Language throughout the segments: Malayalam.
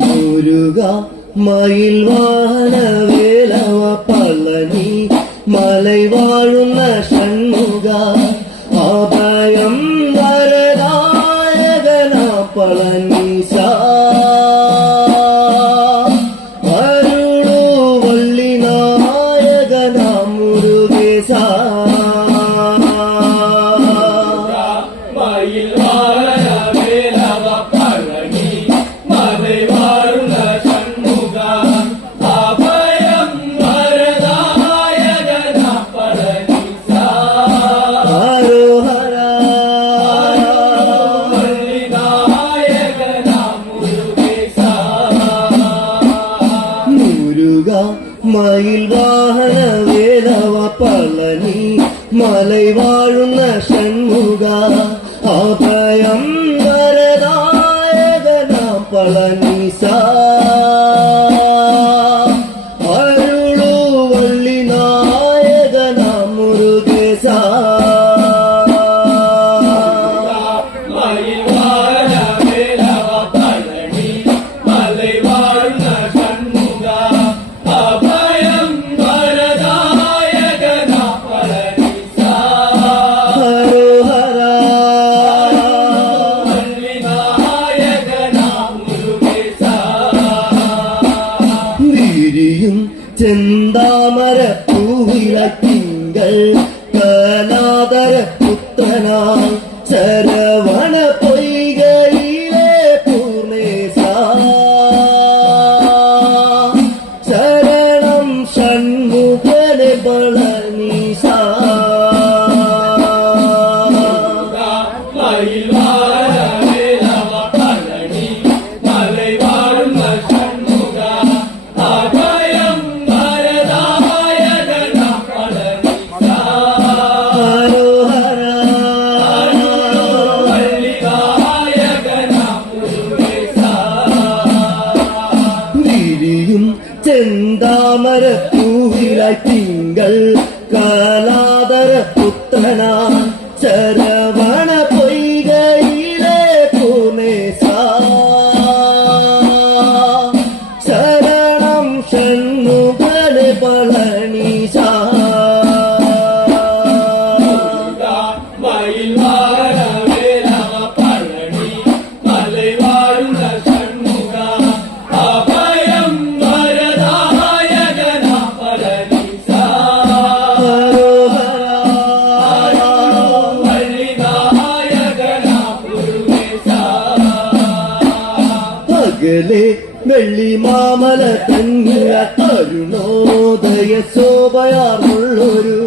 മുരുക മയിൽ വാഹന വേലവ പളനി മലൈ വാഴുന്ന ഷൺമുഖ അഭയം വരദായകന പളനീശ അരുളു വള്ളി നായകന മുരുകേശ മയിൽ വാഹന വേലവ പളനി മലൈ വാഴുന്ന ഷൺമുഖ അഭയം വരദായകന പളനീശ അരുളു വള്ളി നായകന മുരുകേശ ചെന്താമര പൂവിളക്കിങ്കൾ കലാതര പുത്രനാ ശരവണ പൊയ്കയിലെ പൂർണേശ ശരണം ഷൺമുഖനെ പളനീശ ചെന്താമര പൂവിലായി തിങ്കൾ കാലാതര പുത്രനാ ശരവണ പൊയ്കയിലെ പൂർണേശ ശരണം ഷൺമുഖനെ പളനീശ പകലെ വെള്ളി മാമല തന്നിയ തരുണോദയ ശോഭയാർന്നുള്ളൊരു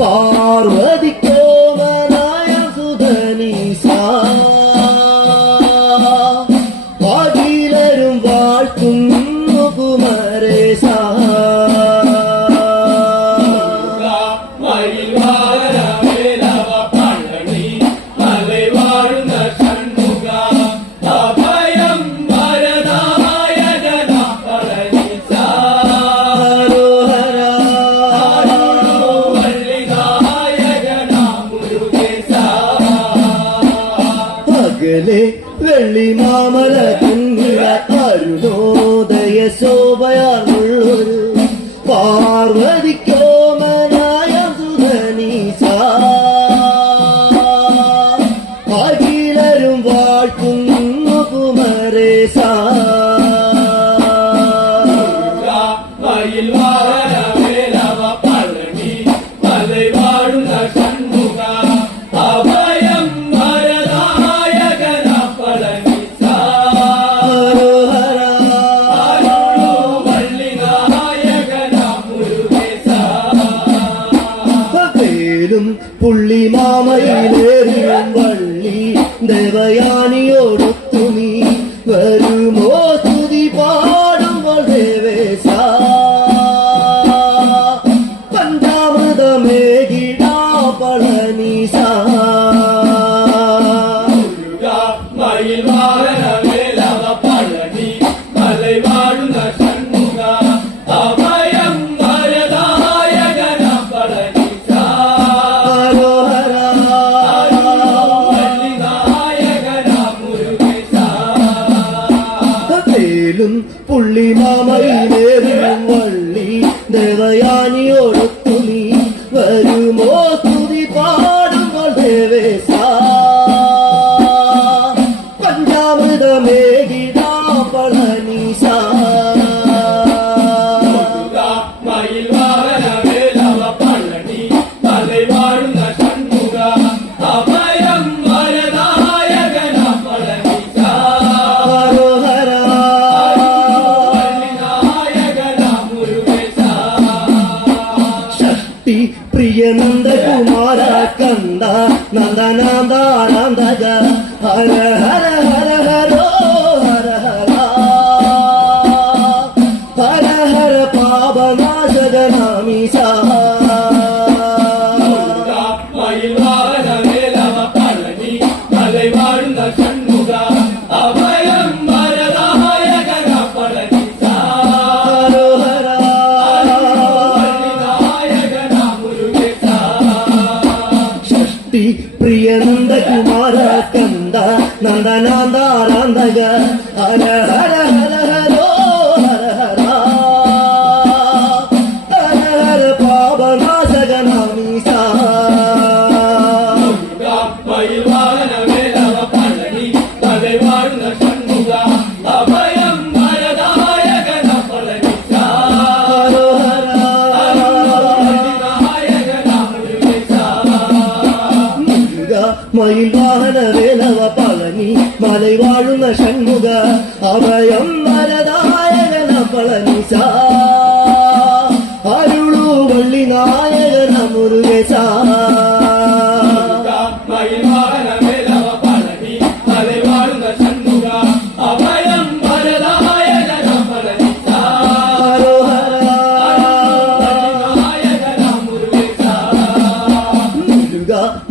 പാർവതിക്കോമനായ സുധനീശ പകിലരും വാഴ്ത്തുന്നു കുമരേശ വെള്ളി മാമല കുഞ്ഞില അരുണോദയ ശോഭയാർന്നുള്ളൊരു പാർവതിക്കോമനായ സുധനീശ അഖിലരും വാഴ്ത്തുന്നു കുമരേശ പുള്ളി മാമയിലേറിയും വള്ളി ദേവയാനിയോടൊത്തു നീ വരുമോ സ്തുതി പാടുമ്പോൾ ദേവേശ പഞ്ചാമൃതമേകിടാ പളനീശ വേലും പുള്ളിമാമയിലേറും വള്ളി ദേവയാനിയോടൊത്തു നീ വരുമോ തുതി പാടുമ്പോൾ ദേവേശ പഞ്ചാമൃതമേകിടാ പളനീശ പ്രിയ നന്ദകുമാര കന്ദ നന്ദനാന്ദാനന്ദജ ഹര ഹര ഹര ഹരോ ഹര ഹര ഹര ഹര പാപനാശക നാമീശ പ്രിയ നന്ദകുമാര കന്ദ നന്ദനാന്ദാനന്ദഗ ഹര ഹര ഹര ഹരോ ഹര ഹര ഹര ഹര പാപനാശക നാമീശ മയിൽ വാഹന വേലവ പളനി മലൈ വാഴുന്ന ഷൺമുഖ അഭയം വരദായകന പളനിശ അരുളു വള്ളി നായകന മുരുകേശ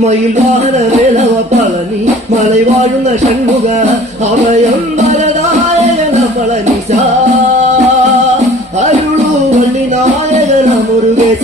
മയിൽ വാഹന വേലവ പളനി മലൈ വാഴുന്ന ഷൺമുഖ അഭയം വരദായകന പളനിശ അരുളു വള്ളി നായകന മുരുകേശ